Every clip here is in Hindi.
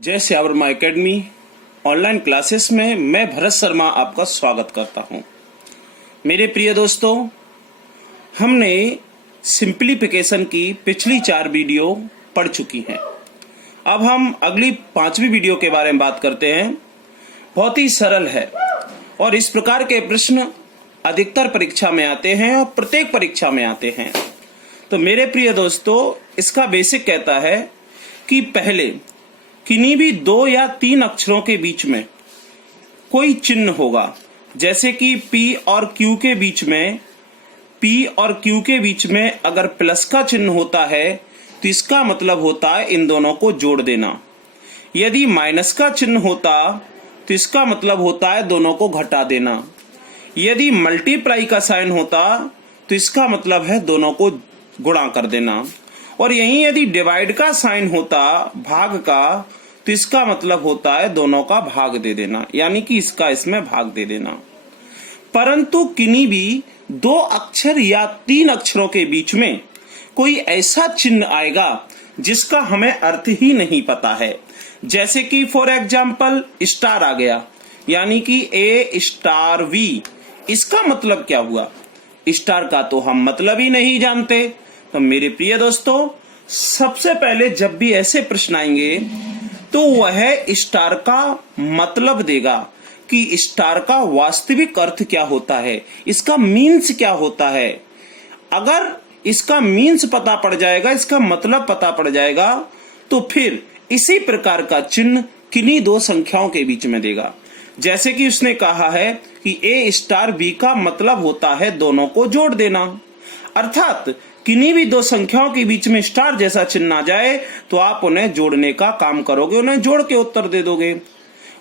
जय Shyam Verma academy online classes में मैं भरत शर्मा आपका स्वागत करता हूं। मेरे प्रिय दोस्तों, हमने सिंप्लीफिकेशन की पिछली 4 वीडियो पढ़ चुकी हैं। अब हम अगली 5वीं वीडियो के बारे में बात करते हैं। बहुत ही सरल है और इस प्रकार के प्रश्न अधिकतर परीक्षा में आते हैं और प्रत्येक परीक्षा में आते हैं। तो मेरे प्रिय दोस्तों, इसका बेसिक कहता है कि पहले किन्हीं भी 2 या 3 अक्षरों के बीच में कोई चिन्ह होगा, जैसे कि P और Q के बीच में, P और Q के बीच में अगर प्लस का चिन्ह होता है तो इसका मतलब होता है इन दोनों को जोड़ देना। यदि माइनस का चिन्ह होता तो इसका मतलब होता है दोनों को घटा देना। यदि मल्टीप्लाई का साइन होता तो इसका मतलब है दोनों को गुणा कर देना। और यहीं यदि डिवाइड का साइन होता, भाग का, तो इसका मतलब होता है दोनों का भाग दे देना, यानी कि इसका इसमें भाग दे देना। परंतु किन्हीं भी 2 अक्षर या 3 अक्षरों के बीच में कोई ऐसा चिन्ह आएगा जिसका हमें अर्थ ही नहीं पता है, जैसे कि फॉर एग्जाम्पल स्टार आ गया, यानी कि A स्टार V। इसका मतलब क्या हुआ? स्टार का तो हम मतलब ही नहीं जानते। तो मेरे प्रिय दोस्तों, सबसे पहले जब भी ऐसे प्रश्न आएंगे तो वह स्टार का मतलब देगा कि स्टार का वास्तविक अर्थ क्या होता है, इसका मीन्स क्या होता है। अगर इसका मीन्स पता पड़ जाएगा, इसका मतलब पता पड़ जाएगा, तो फिर इसी प्रकार का चिन्ह किन्हीं 2 संख्याओं के बीच में देगा। जैसे कि उसने कहा है कि A स्टार B का मतलब होता है दोनों को जोड़ देना। अर्थात किन्हीं भी 2 संख्याओं के बीच में स्टार जैसा चिन्ह आ जाए तो आप उन्हें जोड़ने का काम करोगे, उन्हें जोड़ के उत्तर दे दोगे।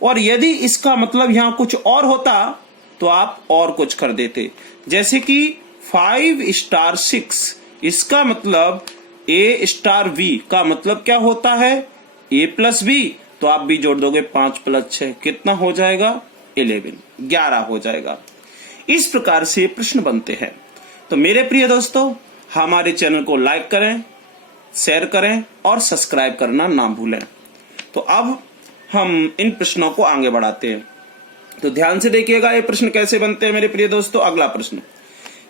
और यदि इसका मतलब यहाँ कुछ और होता तो आप और कुछ कर देते, जैसे कि 5 स्टार 6। इसका मतलब A स्टार V का मतलब क्या होता है? A plus B। तो आप भी जोड़ दोगे, 5 प्लस 6 कितना हो जाएगा? 11 हो जाएगा। इस प्रकार से प्रश्न बनते हैं। तो मेरे प्रिय दोस्तों, हमारे चैनल को लाइक करें, शेयर करें और सब्सक्राइब करना ना भूलें। तो अब हम इन प्रश्नों को आगे बढ़ाते हैं। तो ध्यान से देखिएगा ये प्रश्न कैसे बनते हैं मेरे प्रिय दोस्तों। अगला प्रश्न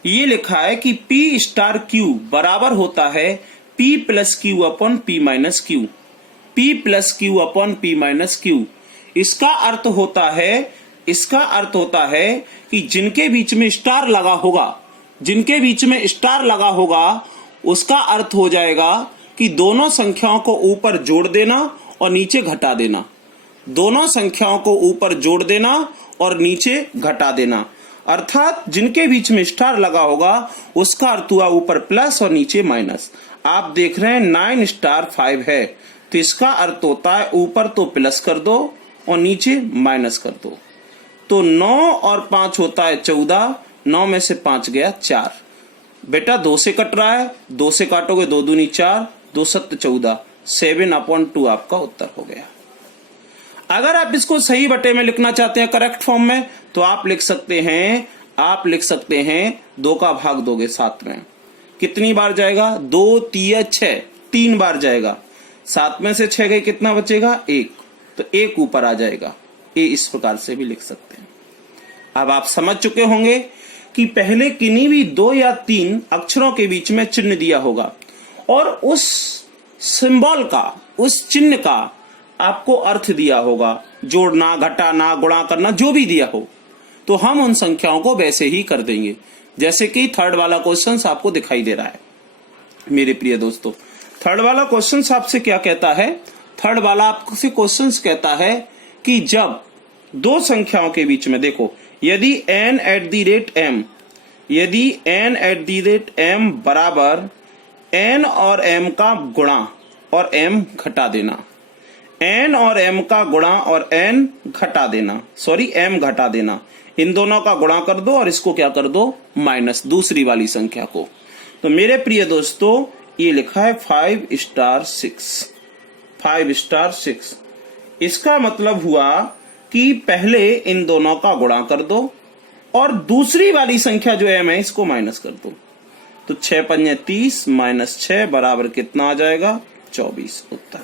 ये लिखा है कि P स्टार Q बराबर होता है P plus Q upon P minus Q। P plus Q upon P minus Q। इसका अर्थ होता है कि जिनके बीच में स्टार लगा होगा, उसका अर्थ हो जाएगा कि दोनों संख्याओं को ऊपर जोड़ देना और नीचे घटा देना। दोनों संख्याओं को ऊपर जोड़ देना और नीचे घटा देना। अर्थात जिनके बीच में स्टार लगा होगा उसका अर्थ हुआ ऊपर प्लस और नीचे माइनस। आप देख रहे हैं 9 स्टार 5 है, तो इसका अर्थ होता है ऊपर तो प्लस कर दो और नीचे माइनस कर दो। तो 9 और 5 होता है 14। 9 में से 5 गया 4। बेटा 2 से कट रहा है, 2 से काटोगे 2 दूनी 4, 2 सत्त 14, 7/2 आपका उत्तर हो गया। अगर आप इसको सही बटे में लिखना चाहते हैं करेक्ट फॉर्म में, तो आप लिख सकते हैं 2 का भाग दोगे 7 में। कितनी बार जाएगा? 2 3 6, 3 बार जाएगा। 7 में से 6 गए, कितना बचेगा? 1। तो 1 ऊपर आ जाएगा। ये इस प्रकार से भी लिख सकते हैं। अब आप समझ चुके होंगे कि पहले किन्हीं भी 2 या 3 अक्षरों के बीच में चिन्ह दिया होगा और उस सिंबल का, उस चिन्ह का आपको अर्थ दिया होगा, जोड़ना, घटाना, गुणा करना, जो भी दिया हो, तो हम उन संख्याओं को वैसे ही कर देंगे। जैसे कि 3rd वाला क्वेश्चन आपको दिखाई दे रहा है मेरे प्रिय दोस्तों। 3rd वाला क्वेश्चन आपसे क्या कहता है? 3rd वाला आपसे क्वेश्चन कहता है कि जब 2 संख्याओं के बीच में, देखो, यदि n at the rate m बराबर n और m का गुणा और m घटा देना, n और m का गुणा और m घटा देना, इन दोनों का गुणा कर दो और इसको क्या कर दो? माइनस, दूसरी वाली संख्या को। तो मेरे प्रिय दोस्तों, ये लिखा है 5 स्टार 6। इसका मतलब हुआ कि पहले इन दोनों का गुणा कर दो और दूसरी वाली संख्या जो m है इसको माइनस कर दो। तो 6 पंजे 30 माइनस 6 बराबर कितना आ जाएगा? 24 उत्तर।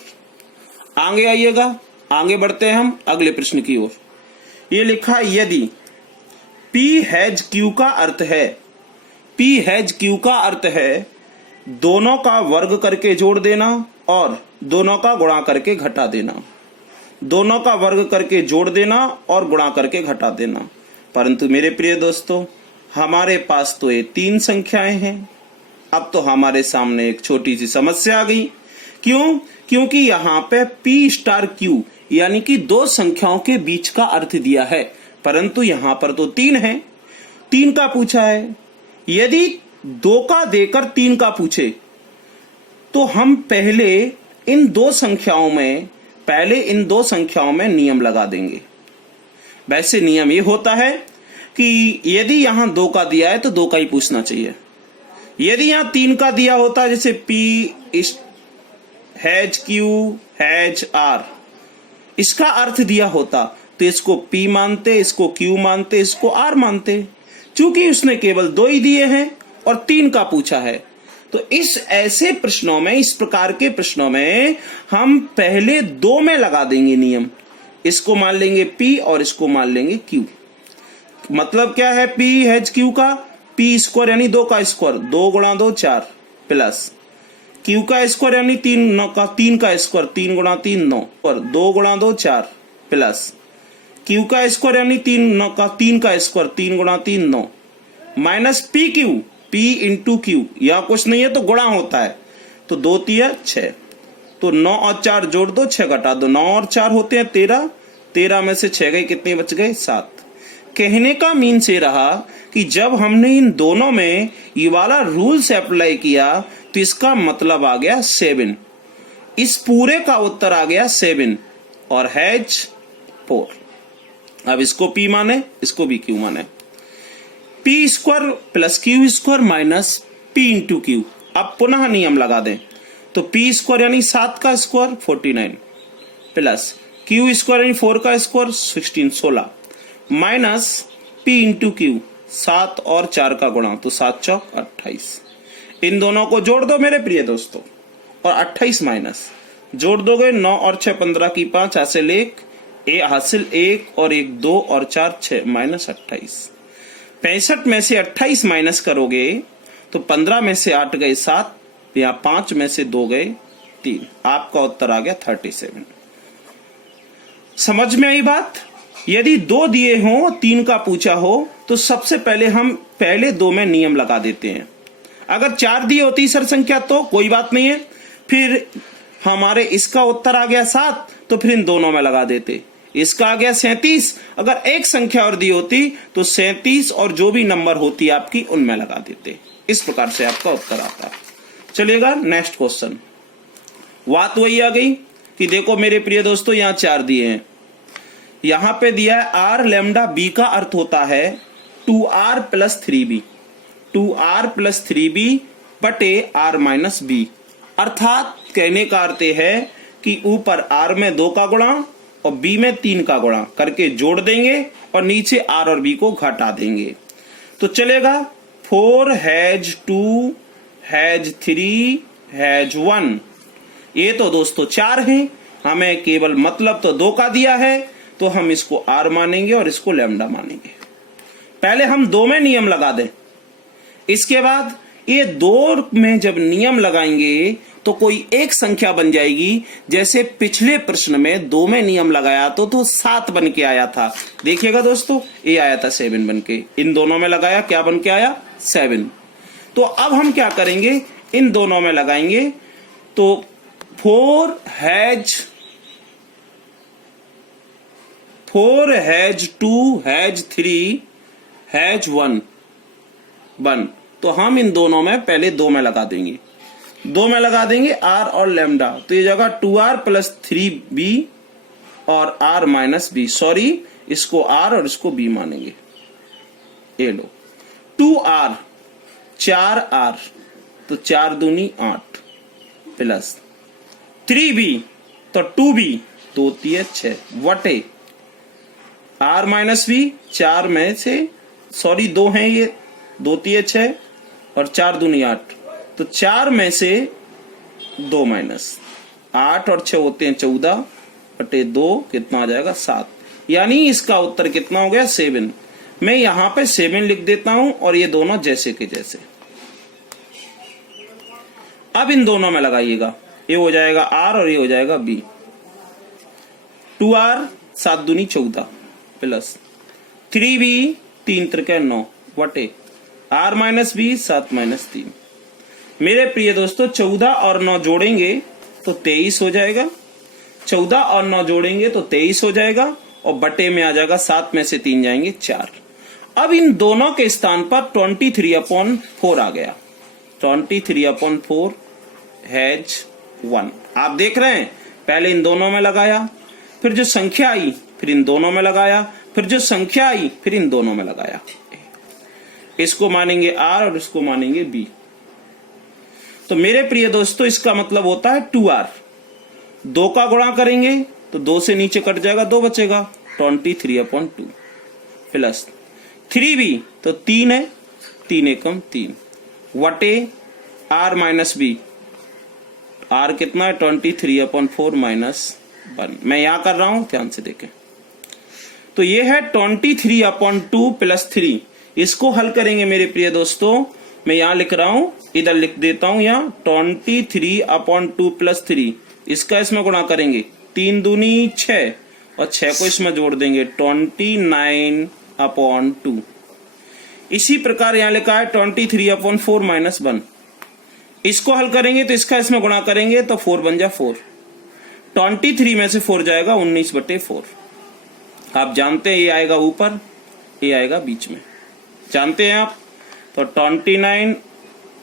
आगे आइएगा, आगे बढ़ते हैं हम अगले प्रश्न की ओर। ये लिखा है यदि P हैज Q का अर्थ है, P हैज Q का अर्थ है दोनों का वर्ग करके जोड़ देना और दोनों का गुणा करके घटा देना, दोनों का वर्ग करके जोड़ देना और गुणा करके घटा देना। परंतु मेरे प्रिय दोस्तों, हमारे पास तो ये 3 संख्याएं हैं। अब तो हमारे सामने एक छोटी सी समस्या आ गई। क्यों? क्योंकि यहाँ पे P स्टार Q यानी कि 2 संख्याओं के बीच का अर्थ दिया है, परंतु यहाँ पर तो 3 है, 3 का पूछा है। यदि 2 का देकर 3 का पूछे तो हम पहले इन दो संख्याओं में नियम लगा देंगे। वैसे नियम ये होता है कि यदि यहां 2 का दिया है तो 2 का ही पूछना चाहिए। यदि यहां 3 का दिया होता, जैसे P has Q has R, इसका अर्थ दिया होता तो इसको P मानते, इसको Q मानते, इसको R मानते। चूंकि उसने केवल 2 ही दिए हैं और 3 का पूछा है, तो इस प्रकार के प्रश्नों में हम पहले 2 में लगा देंगे नियम। इसको मान लेंगे P और इसको मान लेंगे Q। मतलब क्या है P हैज Q का? P स्क्वायर यानी 2 का स्क्वायर, 2 गुणा 2 4, प्लस Q का स्क्वायर यानी 3 का स्क्वायर, 3 गुणा 3 9, और 2 गुणा 2 4, प्लस Q का स्क्वायर यानी 3 का स्क्वायर, 3 गुणा 3 9, minus PQ, P into Q, या कुछ नहीं है तो गुणा होता है, तो 2 3 6, तो 9 और 4 जोड़ दो, 6 घटा दो, 9 और 4 होते हैं 13, 13 में से 6 गए, कितने बच गए? 7। कहने का मीन से रहा कि जब हमने इन दोनों में ये वाला रूल से अप्लाई किया तो इसका मतलब आ गया 7। इस पूरे का उत्तर आ गया 7 और हैज 4। अब इसको P माने, इसको भी Q माने। P square plus Q square minus P into Q। अब पुनः नियम लगा दें तो P स्क्वायर यानी 7 का स्क्वायर 49, प्लस Q स्क्वायर यानी 4 का square 16 minus P into Q, 7 और 4 का गुणा, तो 7 चौक 28। इन दोनों को जोड़ दो मेरे प्रिय दोस्तों, और 28 माइनस जोड़ दोगे, 9 और 6 15 की 5 हासिल 1, हासिल 1 और 1 2 और 4 6 माइनस 28। 65 में से 28 माइनस करोगे तो 15 में से 8 गए 7, या 5 में से 2 गए 3। आपका उत्तर आ गया 37। समझ में आई बात? यदि 2 दिए हो, 3 का पूछा हो, तो सबसे पहले हम पहले 2 में नियम लगा देते हैं। अगर 4 दिए होती सर संख्या तो कोई बात नहीं है, फिर हमारे इसका उत्तर आ गया 7, तो फिर इन दोनों में लगा देते। इसका आ गया 37, अगर एक संख्या और दी होती तो 37 और जो भी नंबर होती आपकी उनमें लगा देते। इस प्रकार से आपका उत्तर आता। चलिएगा नेक्स्ट क्वेश्चन। बात वही आ गई कि देखो मेरे प्रिय दोस्तों, यहाँ 4 दिए हैं, यहां पे दिया है R लैम्डा B का अर्थ होता है 2R plus 3B, 2R plus 3B बटे R माइनस B। अर्थात कहने का अर्थ है कि ऊपर R में 2 का गुणा और B में 3 का गुणा करके जोड़ देंगे और नीचे R और B को घटा देंगे। तो चलेगा 4 हैज 2 हैज 3 हैज 1। ये तो दोस्तों 4 हैं, हमें केवल मतलब तो 2 का दिया है, तो हम इसको R मानेंगे और इसको लैम्डा मानेंगे। पहले हम 2 में नियम लगा दें, इसके बाद ये 2 में जब नियम लगाएंगे तो कोई एक संख्या बन जाएगी। जैसे पिछले प्रश्न में 2 में नियम लगाया तो 7 बन के आया था। देखिएगा दोस्तों, ये आया था 7 बन के। इन दोनों में लगाया, क्या बन के आया? 7। तो अब हम क्या करेंगे, इन दोनों में लगाएंगे तो 4 हैज 2 हैज 3 हैज 1। तो हम इन दोनों में पहले 2 में लगा देंगे, 2 में लगा देंगे R और लैम्डा, तो ये जगह 2R प्लस 3B और R माइनस B। सॉरी, इसको R और इसको B मानेंगे। ये लो 2R 4R, तो 4 दूनी 8, प्लस 3B तो 2B 2 3 6 वटे R माइनस B, 4 में से 2 हैं, ये 2 3 6 और 4 दूनी 8, तो 4 में से 2 माइनस 8 और 6 होते हैं 14, बटे 2 कितना आ जाएगा 7, यानी इसका उत्तर कितना हो गया 7। मैं यहां पे 7 लिख देता हूं और ये दोनों जैसे के जैसे। अब इन दोनों में लगाइएगा, ये हो जाएगा R और ये हो जाएगा B। 2R 7 दूनी 14 प्लस 3B 3 त्रिके 9 बटे R माइनस B 7 माइनस 3। मेरे प्रिय दोस्तों 14 और 9 जोड़ेंगे तो 23 हो जाएगा, 14 और 9 जोड़ेंगे तो 23 हो जाएगा और बटे में आ जाएगा 7 में से 3 जाएंगे 4। अब इन दोनों के स्थान पर 23/4 आ गया। 23/4 हैज 1। आप देख रहे हैं, पहले इन दोनों में लगाया, फिर जो संख्या आई फिर इन दोनों में लगाया, फिर जो संख्या आई फिर इन दोनों में लगाया। इसको मानेंगे R और इसको मानेंगे B। तो मेरे प्रिय दोस्तों इसका मतलब होता है 2R। 2 का गुणा करेंगे तो 2 से नीचे कट जाएगा, 2 बचेगा 23/2 प्लस 3B तो 3 है, 3 एकम 3 वटे R माइनस B। R कितना है 23/4 माइनस 1। मैं यहां कर रहा हूं, ध्यान से देखें। तो ये है 23/2 प्लस 3। इसको हल करेंगे मेरे प्रिय दोस्तों, मैं यहां लिख रहा हूं, इधर लिख देता हूं यहां 23/2 प्लस 3। इसका इसमें गुणा करेंगे, 3 दूनी 6 और 6 को इसमें जोड़ देंगे 29/2। इसी प्रकार यहां लिखा है 23/4 माइनस 1। इसको हल करेंगे तो इसका इसमें गुणा करेंगे तो 4 बन जाए 4। 23 में से 4 जाएगा 19/4। आप जानते हैं ये आएगा ऊपर, ये आएगा बीच में, जानते हैं आप। तो 29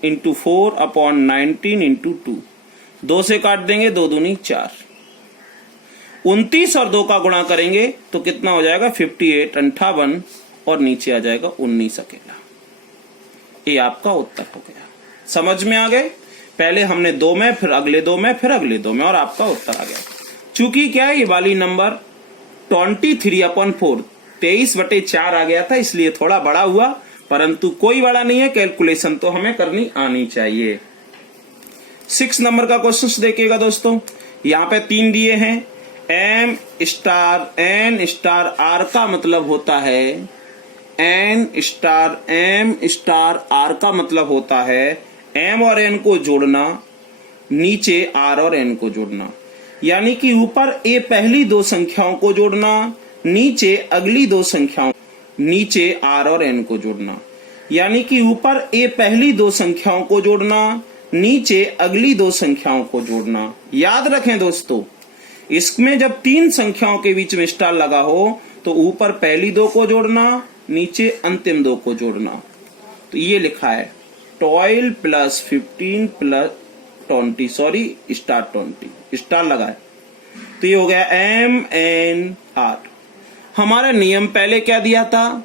× 4/19 × 2, 2 से काट देंगे, 2 दूनी 4। 29 और 2 का गुणा करेंगे तो कितना हो जाएगा 58, 58 और नीचे आ जाएगा 19 अकेला। ये आपका उत्तर हो गया। समझ में आ गए? पहले हमने 2 में, फिर अगले 2 में, फिर अगले 2 में, और आपका उत्तर आ गया। चूंकि क्या है, ये वाली नंबर 23/4 23/4 आ गया था, इसलिए थोड़ा बड़ा हुआ, परंतु कोई बड़ा नहीं है, कैलकुलेशन तो हमें करनी आनी चाहिए। 6 नंबर का क्वेश्चन देखिएगा दोस्तों। यहाँ पे 3 दिए हैं। M star N star R का मतलब होता है, N star M star R का मतलब होता है M और N को जोड़ना, नीचे R और N को जोड़ना। यानी कि ऊपर ए पहली 2 संख्याओं को जोड़ना, नीचे अगली 2 संख्याओं, नीचे R और N को जोड़ना। यानी कि ऊपर ए पहली 2 संख्याओं को जोड़ना, नीचे अगली 2 संख्याओं को जोड़ना। याद रखें दोस्तों, इसमें जब 3 संख्याओं के बीच में स्टार लगा हो तो ऊपर पहली 2 को जोड़ना, नीचे अंतिम 2 को जोड़ना। तो ये लिखा है 12 + 15 + 20, सॉरी स्टार 20 स्टार लगाए, तो ये हो गया MNR। हमारा नियम पहले क्या दिया था?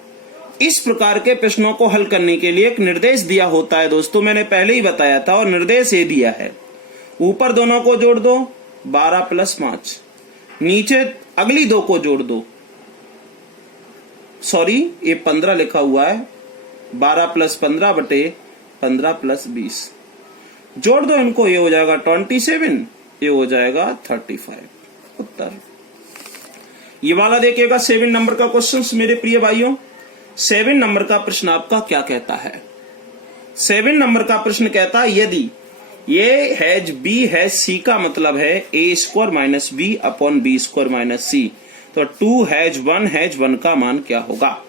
इस प्रकार के प्रश्नों को हल करने के लिए एक निर्देश दिया होता है दोस्तों, मैंने पहले ही बताया था, और निर्देश ये दिया है, ऊपर दोनों को जोड़ दो 12 + 5, नीचे अगली 2 को जोड़ दो, सॉरी ये 15 लिखा हुआ है, 12 + 15 बटे 15 + 20, जोड़ दो इनको, ये हो जाएगा 27, ये हो जाएगा 35 उत्तर। ये वाला देखिएगा 7 नंबर का क्वेश्चन मेरे प्रिय भाइयों। 7 नंबर का प्रश्न आपका क्या कहता है? 7 नंबर का प्रश्न कहता है, यदि ये हैज B हैज C का मतलब है A² - B/B² - C, तो 2 हैज 1 का मान क्या होगा?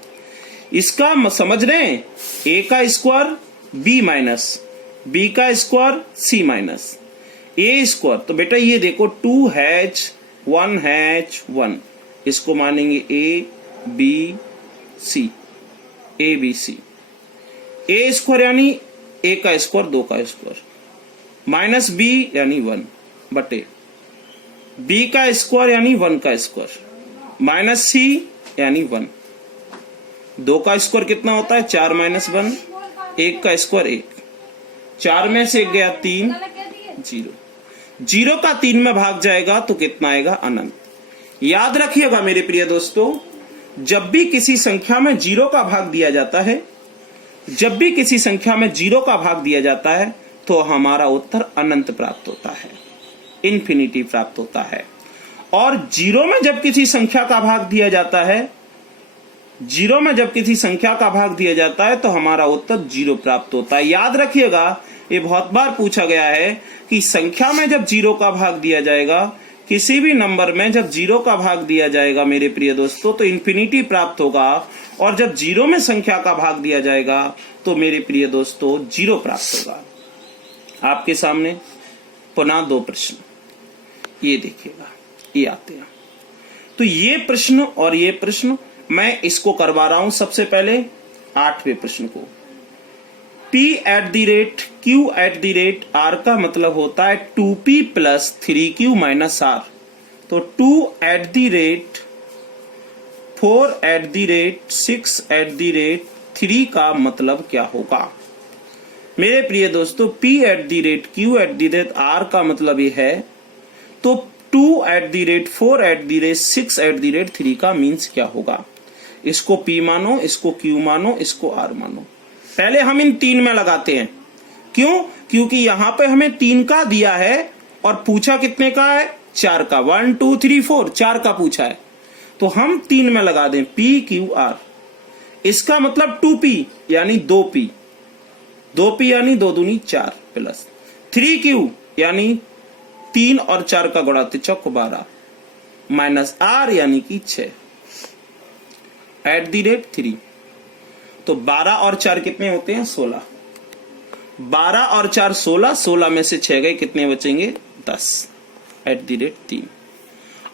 इसका समझ रहे हैं, A का स्क्वायर B माइनस, B का स्क्वायर C माइनस A²। तो बेटा ये देखो 2 हैज 1, इसको मानेंगे A B C, ABC। A² यानी A का स्क्वायर 2 का स्क्वायर, माइनस B यानी 1 बटे B का स्क्वायर यानी 1 का स्क्वायर, माइनस C यानी 1। 2 का स्क्वायर कितना होता है? 4 - 1, 1 का स्क्वायर 1, 4 में से 1 गया 3, 0, 0 का 3 में भाग जाएगा तो कितना आएगा? अनंत। याद रखिएगा मेरे प्रिय दोस्तों, जब भी किसी संख्या में 0 का भाग दिया जाता है, जब भी किसी संख्या में 0 का भाग दिया जाता है तो हमारा उत्तर अनंत प्राप्त होता है, इन्फिनिटी प्राप्त होता है। और जीरो में जब किसी संख्या का भाग दिया जाता है, जीरो में जब किसी संख्या का भाग दिया जाता है तो हमारा उत्तर जीरो प्राप्त होता है। याद रखिएगा, ये बहुत बार पूछा गया है कि संख्या में जब जीरो का भाग दिया जाएगा, किसी भी नंबर में जब जीरो का भाग दिया जाएगा मेरे प्रिय दोस्तों, तो इंफिनिटी प्राप्त होगा, और जब जीरो में संख्या का भाग दिया जाएगा तो मेरे प्रिय दोस्तों जीरो प्राप्त होगा। आपके सामने पुनः दो प्रश्न, ये देखिएगा, ये आते हैं। तो ये प्रश्न और ये प्रश्न मैं इसको करवा रहा हूं सबसे पहले 8वें प्रश्न को। P@Q@R का मतलब होता है 2P + 3Q - R। तो 2@4@6@3 का मतलब क्या होगा मेरे प्रिय दोस्तों? P@Q@R का मतलब ये है, तो 2@4@6@3 का मीन्स क्या होगा? इसको P मानो, इसको Q मानो, इसको R मानो। पहले हम इन तीन में लगाते हैं। क्यों? क्योंकि यहां पे हमें 3 का दिया है और पूछा कितने का है? 4 का। 1 2 3 4 4 का पूछा है, तो हम 3 में लगा दें P Q R। इसका मतलब 2P यानी 2P, 2P यानी 2 दूनी 4 प्लस 3Q यानी 3 और 4 का गुणा 12 माइनस R यानी कि 6 @3। तो 12 और 4 कितने होते हैं? 16। 12 और 4 16, 16 में से 6 गए, कितने बचेंगे? 10 @3।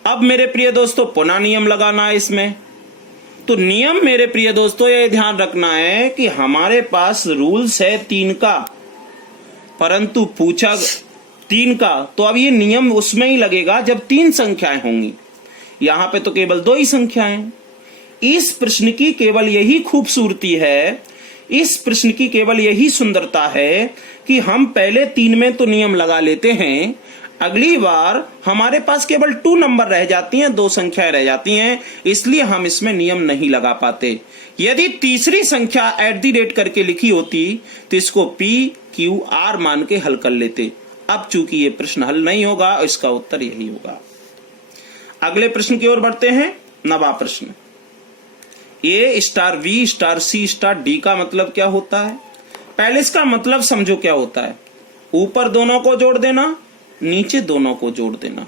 अब मेरे प्रिय दोस्तों पुनः नियम लगाना है इसमें। तो नियम मेरे प्रिय दोस्तों ये ध्यान रखना है कि हमारे पास रूल्स है 3 का, परंतु पूछा 3 का, तो अब ये नियम उसमें ही लगेगा जब 3 संख्याएं होंगी। यहां पे तो केवल 2 ही संख्याएं। इस प्रश्न की केवल यही खूबसूरती है, इस प्रश्न की केवल यही सुंदरता है कि हम पहले 3 में तो नियम लगा लेते हैं, अगली बार हमारे पास केवल 2 नंबर रह जाती हैं, 2 संख्याएं रह जाती हैं, इसलिए हम इसमें नियम नहीं लगा पाते। यदि तीसरी संख्या @ करके लिखी होती तो इसको P Q R मान के हल कर लेते। अब चूंकि ये प्रश्न हल नहीं होगा, इसका उत्तर यही होगा। अगले प्रश्न की ओर बढ़ते हैं। 9वां प्रश्न, A*V*C*D का मतलब क्या होता है? पहले इसका मतलब समझो क्या होता है। ऊपर दोनों को जोड़ देना, नीचे दोनों को जोड़ देना,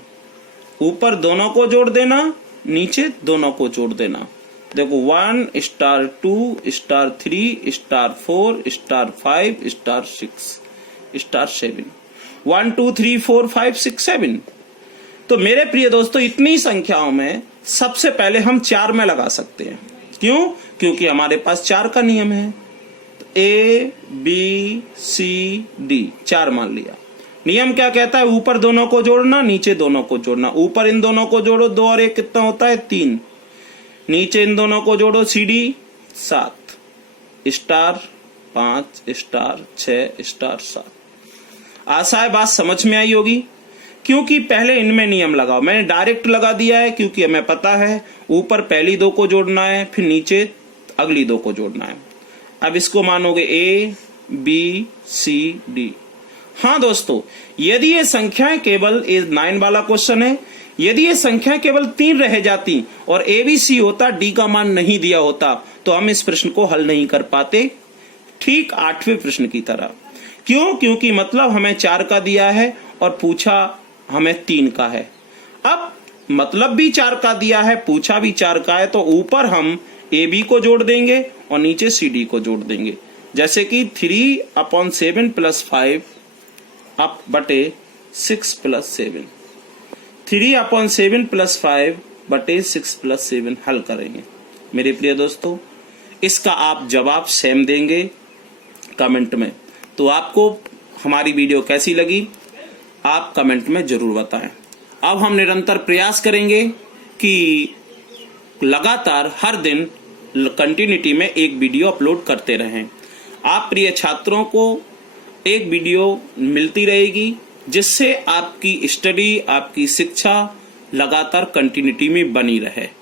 ऊपर दोनों को जोड़ देना, नीचे दोनों को जोड़ देना। देखो 1 *2 *3 *4 *5 *6 *7 1 2 3 4 5 6 7। तो मेरे प्रिय दोस्तों इतनी संख्याओं में सबसे पहले हम 4 में लगा सकते हैं। क्यों? क्योंकि हमारे पास 4 का नियम है। तो A B C D 4 मान लिया। नियम क्या कहता है? ऊपर दोनों को जोड़ना, नीचे दोनों को जोड़ना। ऊपर इन दोनों को जोड़ो, 2 और 1 कितना होता है? 3। नीचे इन दोनों को जोड़ो, CD 7 *5 *6 7। आशा है बात समझ में आई होगी। क्योंकि पहले इनमें नियम लगाओ, मैंने डायरेक्ट लगा दिया है क्योंकि हमें पता है ऊपर पहली 2 को जोड़ना है, फिर नीचे अगली 2 को जोड़ना है। अब इसको मानोगे A B C D। हाँ दोस्तों, यदि ये संख्याएं केवल 9 वाला क्वेश्चन है, यदि ये संख्याएं केवल 3 रह जाती और A B C होता, D का मान नहीं दिया होता, तो हम इस प्रश्न को हल नहीं कर पाते, ठीक 8वें प्रश्न की तरह। क्यों? क्योंकि मतलब हमें 4 का दिया है और पूछा हमें 3 का है। अब मतलब भी 4 का दिया है, पूछा भी 4 का है, तो ऊपर हम AB को जोड़ देंगे और नीचे CD को जोड़ देंगे। जैसे कि 3/7 + 5 अप बटे 6 + 7। 3/7 + 5 बटे 6 + 7 हल करेंगे। मेरे प्रिय दोस्तों, इसका आप जवाब सेम देंगे कमेंट में। तो आपको हमारी वीडियो कैसी लगी आप कमेंट में जरूर बताएं। अब हम निरंतर प्रयास करेंगे कि लगातार हर दिन कंटिन्यूटी में एक वीडियो अपलोड करते रहें। आप प्रिय छात्रों को एक वीडियो मिलती रहेगी, जिससे आपकी स्टडी, आपकी शिक्षा लगातार कंटिन्यूटी में बनी रहे।